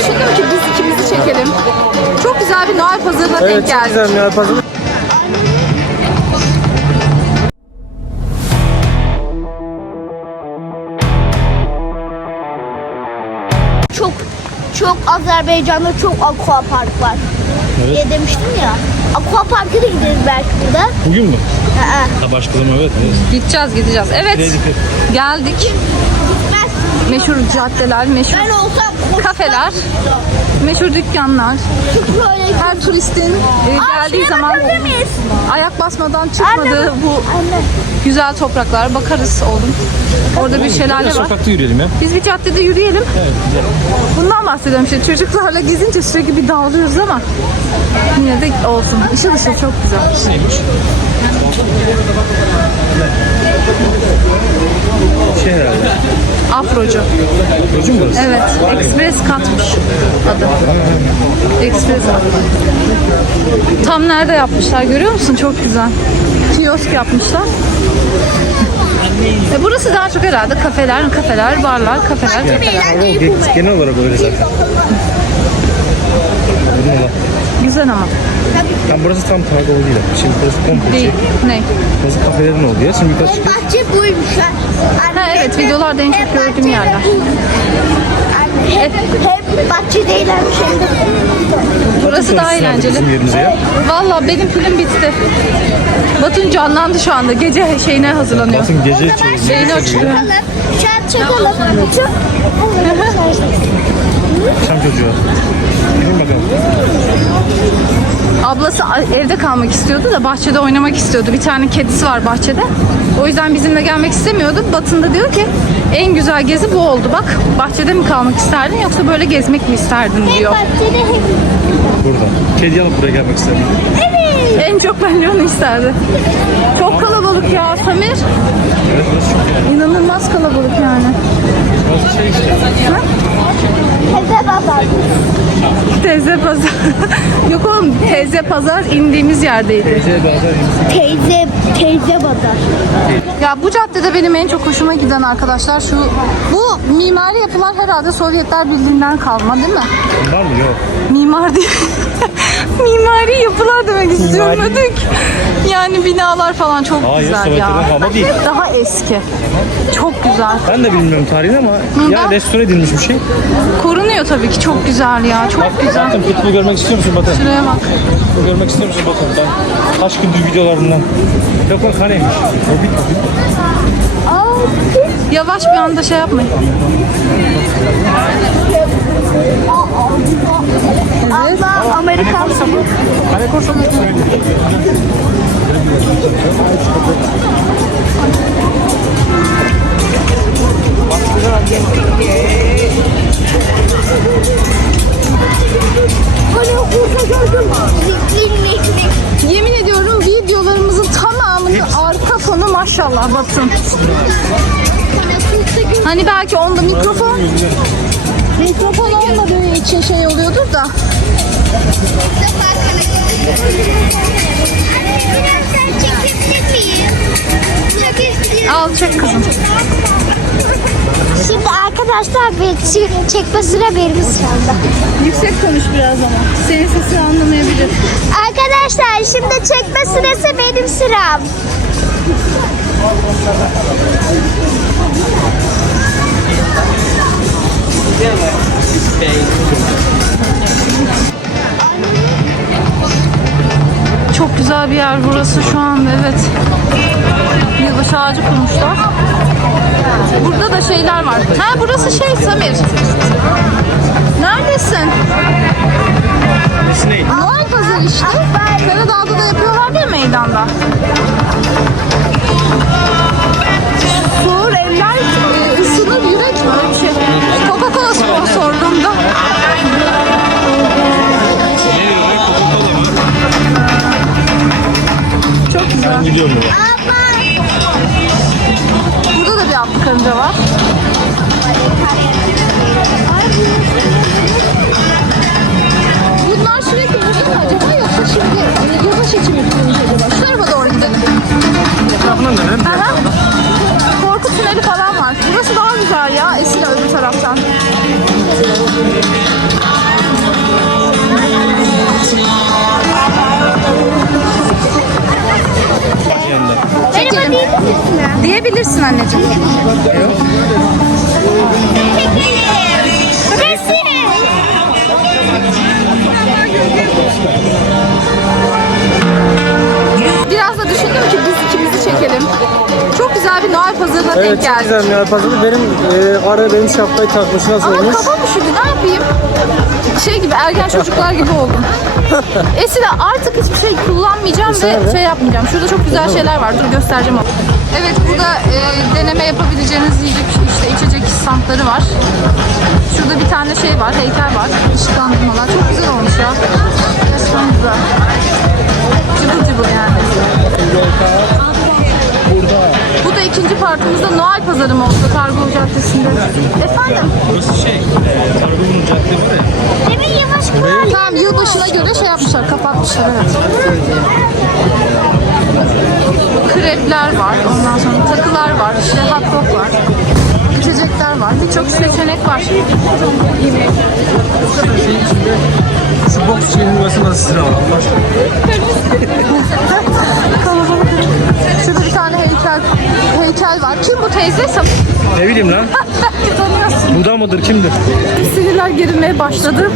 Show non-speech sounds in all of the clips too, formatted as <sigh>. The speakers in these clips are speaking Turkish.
düşündüm ki biz ikimizi çekelim. Çok güzel bir Noel pazarına denk Evet çok geldik. güzel bir pazarı. Çok çok Azerbaycan'da çok aqua park var. Evet. Diye demiştim ya. Aqua park'a da gideriz belki burada. Bugün mü? Ha, Ha başka zaman evet. evet. Gideceğiz gideceğiz. Evet geldik. Ben, Meşhur caddeler, meşhur ben olsam kafeler, meşhur dükkanlar. Böyle Her turistin e, geldiği zaman ayak basmadan çıkmadığı bu güzel topraklar bakarız oğlum. Orada bir şelale var. Sokakta yürüyelim ya. Biz bir caddede yürüyelim. Bundan bahsediyorum işte çocuklarla gezince sürekli bir dağılıyoruz ama yine de olsun. Işıl ışıl çok güzel. Neymiş? Şey herhalde. Afrocu. Gözüm mü? Evet. Express katmış adı. Express adı. Tam nerede yapmışlar görüyor musun? Çok güzel. Kiosk yapmışlar. E burası daha çok herhalde kafeler, kafeler, barlar, kafeler, kafeler. Genel olarak öyle zaten. Güzel ama. Tam burası tam kargo değil. Şimdi burası komple Değil. şey. Ne? Burası kafelerin olduğu yer. Şimdi yukarı çıkıyoruz. Bahçe buymuş ha. Anne, Ha, evet, hep- videolarda en çok hep gördüğüm bahçede yerler. bu. Anne, hep, hep bahçe değillermiş hem de. Burası daha eğlenceli. Bizim yerimize ya. Valla benim film bitti. Batın canlandı şu anda. Gece şeyine hazırlanıyor. Basın gece şey, Şeyini açıyor. çakalım. Şu an çakalım. Çok- akşam çocuğu. Ablası evde kalmak istiyordu da bahçede oynamak istiyordu. Bir tane kedisi var bahçede. O yüzden bizimle gelmek istemiyordu. Batın da diyor ki en güzel gezi bu oldu. Bak bahçede mi kalmak isterdin yoksa böyle gezmek mi isterdin diyor. bahçede hep. Burada. Kedi alıp buraya gelmek istedim. En çok bence onu isterdi. Çok kalabalık ya Samir. Evet burası çok güzel. İnanılmaz kalabalık yani. Burası şey işte. Teyze baba. Teyze pazar. <laughs> Yok oğlum teyze pazar indiğimiz yerdeydi. Teyzeye benzer Teyze, teyze bazar. Ya bu caddede benim en çok hoşuma giden arkadaşlar şu bu mimari yapılar herhalde Sovyetler Birliği'nden kalma değil mi? Var mı? Yok. Mimar değil. <laughs> mimari yapılar demek istiyorum ödük. Yani binalar falan çok Hayır, güzel ya. kalma değil. Daha eski. Çok güzel. Ben de bilmiyorum tarihini ama ya ben- restore edilmiş bir şey. Korunuyor tabii ki çok güzel ya. Çok güzel. Bakın futbol görmek istiyor musun bakın? Şuraya bak. Futbol görmek istiyor musun bakın? Ben kaç gündür videolarından. Yok lan kaneymiş. Hobbit hobbit. Yavaş bir anda şey yapmayın. Abla Amerikan Kane korsan mı? Hani burada gördüm. Yemin ediyorum videolarımızın tamamının arka fonu maşallah Batın. Hani belki onda mikrofon mikrofon olmadığı için şey oluyordur da. Al çek kızım. Şimdi arkadaşlar bir çekme süre benim sırada. Yüksek konuş biraz ama. Senin sesini anlamayabilir. Arkadaşlar şimdi çekme sırası benim sıram. Çok güzel bir yer burası şu anda evet. Yılbaşı ağacı kurmuşlar. Burada da şeyler var. Ha burası şey Samir. Neredesin? Noel pazarı işte. Karadağ'da da yapıyorlar ya meydanda. Anneciğim. Biraz da düşündüm ki biz ikimizi çekelim. Çok güzel bir Noel pazarına denk Evet çok geldik. güzel ya pazarı. Benim e, araya benim şapkayı takması nasıl Ama olmuş? kafam üşüdü ne yapayım? Şey gibi ergen çocuklar gibi oldum. <laughs> Esile artık hiçbir şey kullanmayacağım Esile ve nerede? şey yapmayacağım. Şurada çok güzel şeyler var. Dur göstereceğim onu. Evet burada e, deneme yapabileceğiniz yiyecek işte içecek standları var. Şurada bir tane şey var, heykel var. Işıklandırmalar. Çok güzel olmuş ya. Gerçekten güzel. Cıbıl cıbıl yani. Bu da ikinci partimizde Noel pazarı mı oldu Kargo Caddesi'nde? Efendim? Burası şey, Kargı'nın cadde var ya. Demin yavaş kral. Tamam yılbaşına göre şey yapmışlar, kapatmışlar evet. Krepler var, ondan sonra takılar var, işte hot dog var. içecekler var, birçok seçenek var. Şu boks şeyinin burası nasıl sıra var? Kalabalık. Şurada bir tane heykel, heykel var. Kim bu teyze? Sam- Ne bileyim lan. Belki <laughs> tanıyorsun. Buda mıdır kimdir? Sinirler gerilmeye başladı.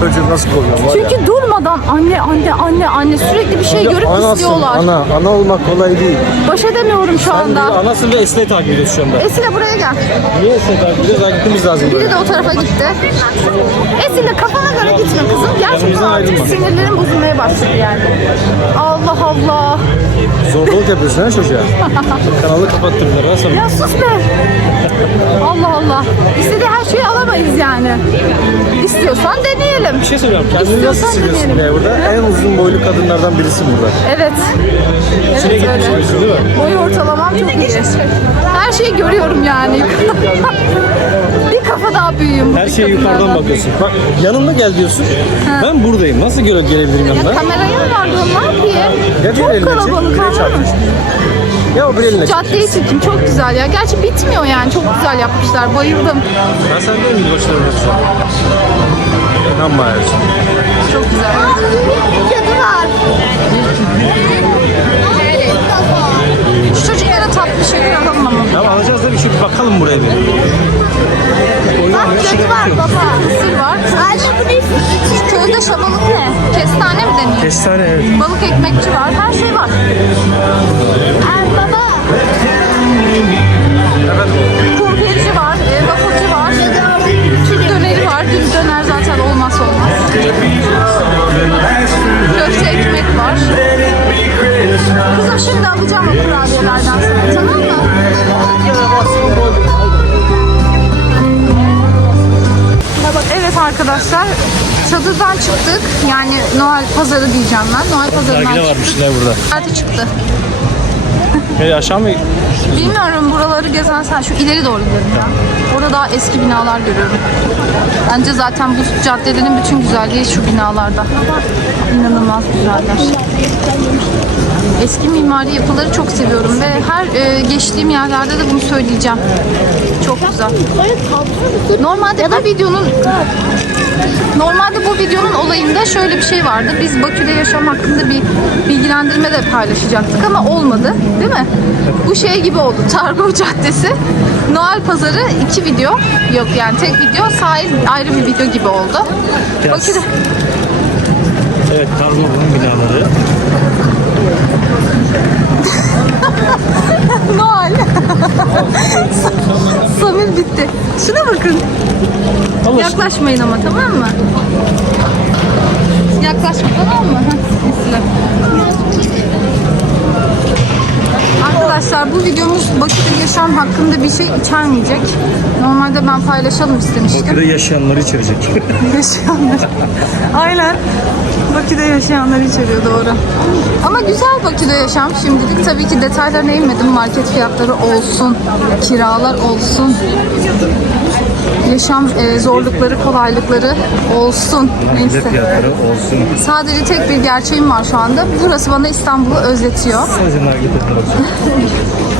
Çocuğu nasıl koruyor var ya. Çünkü durmadan anne anne anne anne sürekli bir şey görüp Anasın, istiyorlar. Ana, ana olmak kolay değil. Baş edemiyorum şu anda. Anasını ve Esle'yi takip ediyoruz şu anda. Esile buraya gel. Niye Esle'yi takip ediyoruz? Daha gitmemiz lazım Biri böyle. de o tarafa gitti. Esile kafana göre gitme kızım. Gerçekten Bizden artık ayrılma. sinirlerim bozulmaya başladı yani. Allah Allah. Zorbalık yapıyorsun ha çocuğa. <laughs> Kanalı kapattırdılar sana. Ya sus be. Allah Allah. İstediği her şeyi alamayız yani. İstiyorsan deneyelim. Bir şey söylüyorum. Kendini nasıl İstiyorsan hissediyorsun deneyelim. burada? En uzun boylu kadınlardan birisin burada. Evet. İçine Evet gitmiş öyle. birisi değil mi? Boy ortalamam çok iyi. Her şeyi görüyorum yani. <laughs> bir kafa daha büyüğüm. Her bir şeye yukarıdan bakıyorsun. Bak yanımda gel diyorsun. Ben buradayım. Nasıl göre gelebilirim Ya yanına? kameraya mı vardı ne yapayım? Ya bir Çok eline çek, kalabalık anladın mı? çarpıyorsun. Ya o bir eline çek. Caddeyi çektim çok güzel ya. Gerçi bitmiyor yani çok güzel yapmışlar. Bayıldım. Ben sen değil miyim başlarında şu an? İnanma ya. Çok güzel. Cadı var. Şu çocuklara tatlı şeyler alalım ama. Tamam alacağız da bir bir bakalım buraya bir. Bak cadı var baba. Mısır var. Anne bu ne? Köyde şabalık ne? Kestane mi deniyor? Kestane evet. Balık ekmekçi var. Her şey var. Kızım şimdi alacağım o kurabiyelerden sana. Tamam mı? Evet arkadaşlar çadırdan çıktık. Yani Noel pazarı diyeceğim ben. Noel pazarından çıktık. varmış ne burada? Nerede çıktı? Hey aşağı mı? Bilmiyorum buraları gezen sen şu ileri doğru gidelim ya. Orada daha eski binalar görüyorum. Bence zaten bu caddelerin bütün güzelliği şu binalarda. İnanılmaz güzeller. Eski mimari yapıları çok seviyorum ve her e, geçtiğim yerlerde de bunu söyleyeceğim. Çok güzel. Normalde bu videonun Normalde bu videonun olayında şöyle bir şey vardı. Biz Bakü'de yaşam hakkında bir bilgilendirme de paylaşacaktık ama olmadı. Değil mi? Bu şey gibi oldu. Targov Caddesi, Noel Pazarı iki video. Yok yani tek video, sahil ayrı bir video gibi oldu. Yes. Bakü'de Evet Kargo'nun binaları. <laughs> Noel. <laughs> Samir bitti. Şuna bakın. Allah Yaklaşmayın ama tamam mı? Yaklaşma tamam mı? Heh. Arkadaşlar bu videomuz Bakü'de yaşam hakkında bir şey içermeyecek. Normalde ben paylaşalım istemiştim. Bakü'de yaşayanları içerecek. <laughs> Yaşayanlar. Aynen. Bakü'de yaşayanları içeriyor doğru. Ama güzel Bakü'de yaşam şimdilik. Tabii ki detaylarına inmedim. Market fiyatları olsun, kiralar olsun. Yaşam e, zorlukları, kolaylıkları olsun. Neyse. fiyatları olsun. Sadece tek bir gerçeğim var şu anda. Burası bana İstanbul'u özletiyor. <laughs>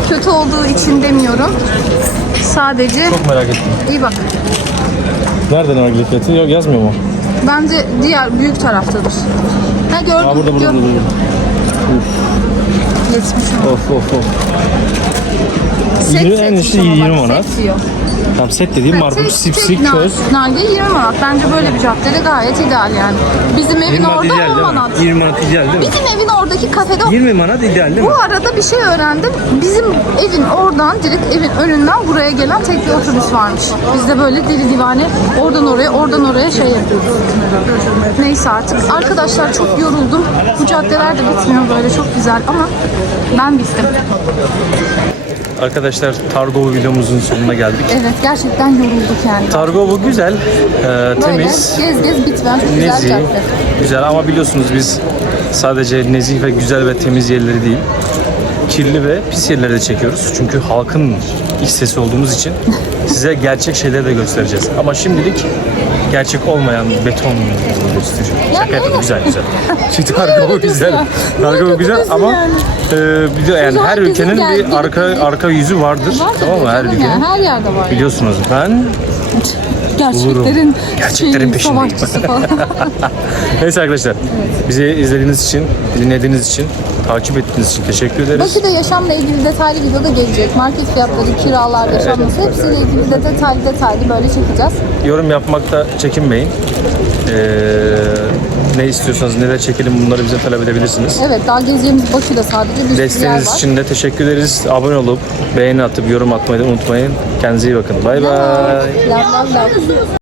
Kötü olduğu için demiyorum. Sadece Çok merak ettim. iyi bak. Nerede nargile fiyatı? Yok yazmıyor mu? Bence diğer büyük taraftadır. Ha gördüm. Aa burada burada burada. burada. Geçmiş olsun. Of of of. Set 20 set en işte bak, 20 manat. set diyor. Tam set dediğim marpuç, Tek- sipsi, tek köz. Nargile 20 manat. Bence böyle bir caddede gayet ideal yani. Bizim evin 20 manat orada ideal 10 değil manat. mi? 20 manat ideal değil mi? Bizim evin oradaki kafede 20 manat ideal değil mi? Bu arada bir şey öğrendim. Bizim evin oradan direkt evin önünden buraya gelen tek bir otobüs varmış. Biz de böyle deli divane oradan oraya oradan oraya şey yapıyoruz. Neyse artık. Arkadaşlar çok yoruldum. Bu caddeler de bitmiyor böyle çok güzel ama ben bittim. Arkadaşlar Targovu videomuzun sonuna geldik. Evet gerçekten yorulduk yani. Targovu güzel, e, Böyle temiz, gez gez bitmeyen çok güzel nezih, cadde. güzel ama biliyorsunuz biz sadece nezih ve güzel ve temiz yerleri değil, kirli ve pis yerleri de çekiyoruz. Çünkü halkın iç sesi olduğumuz için <laughs> size gerçek şeyleri de göstereceğiz. Ama şimdilik gerçek olmayan beton göstereceğim. Şaka yapıyorum, güzel güzel. Çünkü <laughs> Targovu güzel. Targovu güzel ama e, bir de yani her ülkenin bir arka arka yüzü vardır. Var tamam mı? Her ülkenin. her yerde var. Biliyorsunuz ben Gerçeklerin, Gerçeklerin peşindeyim. <laughs> Neyse arkadaşlar. Bizi izlediğiniz için, dinlediğiniz için, takip ettiğiniz için teşekkür ederiz. Bakü'de yaşamla ilgili detaylı video da gelecek. Market fiyatları, kiralar, yaşam nasıl hepsiyle ilgili de detaylı detaylı böyle çekeceğiz. Yorum yapmakta çekinmeyin. Ee, ne istiyorsanız neler çekelim bunları bize talep edebilirsiniz. Evet daha gezeceğimiz Bakü'de sadece bir Desteğiniz var. için de teşekkür ederiz. Abone olup beğeni atıp yorum atmayı da unutmayın. Kendinize iyi bakın. Bay bay.